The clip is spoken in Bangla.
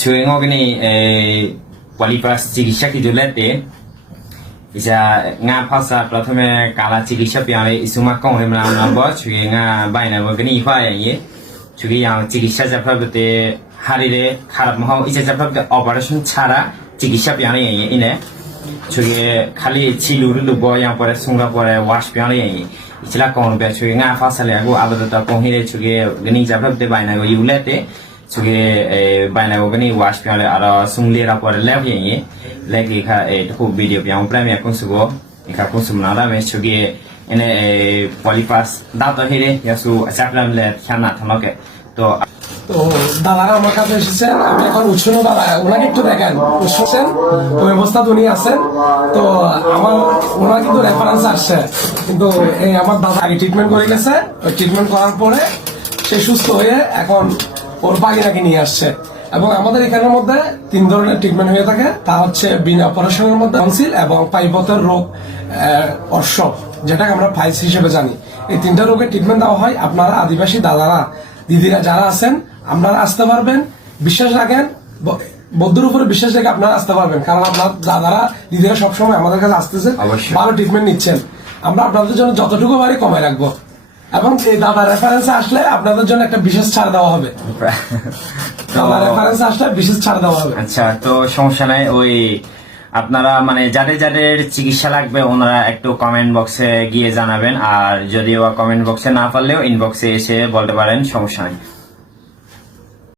Chewing organi qualipas চিকিৎসা কি জুলেতে ইসা nga phasa prathame kala চিকিৎসা piale isuma kong hemla nabo chue nga baina organi hwa ye chue yang চিকিৎসা japhabte harire kharap maho isa japhabte operation chara চিকিৎসা piale ye ine chue khali chiluru lubo yang pore sunga pore wash piale ye isla kong be chue nga phasa le ago abadata kong hire chue gani japhabte baina go yulete chue baina go gani wash piale ara sunglera pore lev ye lagi kha to video piang premier konsugo ikha konsumna da me chue ene polypass da to hire yasu achaplam le khana thanoke to তো দাদারা আমার কাছে এসেছেন, আমি এখন উৎসন্ন দাদা ওনাকে একটু দেখেন, উৎসছেন ওই অবস্থা উনি আছেন। তো আমার ওনার কিন্তু রেফারেন্স আসছে, কিন্তু এই আমার দাদা আগে ট্রিটমেন্ট করে গেছে, ওই ট্রিটমেন্ট করার পরে সে সুস্থ হয়ে এখন ওর বাগিনাকে নিয়ে আসছে। এবং আমাদের এখানের মধ্যে 3 ধরনের ট্রিটমেন্ট হয়ে থাকে, তা হচ্ছে বিনা অপারেশনের মধ্যে টনসিল এবং পাইপথের রোগ অর্শব, যেটাকে আমরা ফাইলস হিসেবে জানি। এই 3টা রোগের ট্রিটমেন্ট দেওয়া হয়। আপনারা আদিবাসী দাদারা দিদিরা যারা আছেন আপনারা আসতে পারবেন, বিশ্বাস রাখেন, বৌদ্ধর উপরে বিশ্বাস রেখে আপনারা আসতে পারবেন, কারণ আপনার দাদারা দিদিরা সবসময় আমাদের কাছে আসতেছে, ভালো ট্রিটমেন্ট নিচ্ছেন। আমরা আপনাদের জন্য যতটুকু পারি কমাই রাখবো, এবং এই দাদা রেফারেন্সে আসলে আপনাদের জন্য একটা বিশেষ ছাড় দেওয়া হবে। দাদা রেফারেন্সে আসলে বিশেষ ছাড় দেওয়া হবে। আচ্ছা, তো সমস্যা নাই। ওই আপনারা মানে যাদের যাদের চিকিৎসা লাগবে ওনারা একটু কমেন্ট বক্সে গিয়ে জানাবেন, আর যদিও কমেন্ট বক্সে না পারলেও ইনবক্সে এসে বলতে পারেন, সমস্যা নাই।